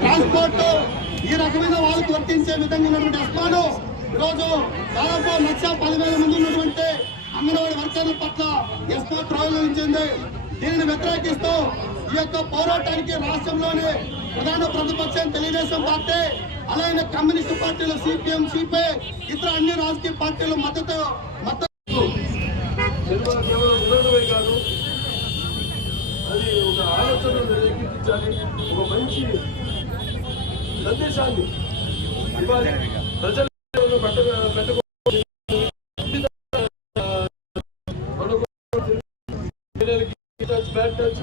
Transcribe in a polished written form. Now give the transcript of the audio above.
Transport ఈ రకమైన వాళ్ళకు వర్తించే విధంగా ఉన్నటువంటి ఎస్మాను ఈరోజు దాదాపు 1,10,000 మంది ఉన్నటువంటి అంగన్వాడీ వర్కర్ల పట్ల ఎస్మా ప్రయోగించింది. దీనిని వ్యతిరేకిస్తూ ఈ యొక్క పోరాటానికి రాష్ట్రంలోని ప్రధాన ప్రతిపక్షం తెలుగుదేశం పార్టీ, అలాగే కమ్యూనిస్టు పార్టీలు సిపిఎం, సిపిఐ, ఇతర అన్ని రాజకీయ పార్టీలు మద్దతు అది ఒక ఆలోచనను రేకెత్తించాలి, ఒక మంచి సందేశాన్ని ఇవ్వాలి. ప్రజలు బ్యాడ్ టచ్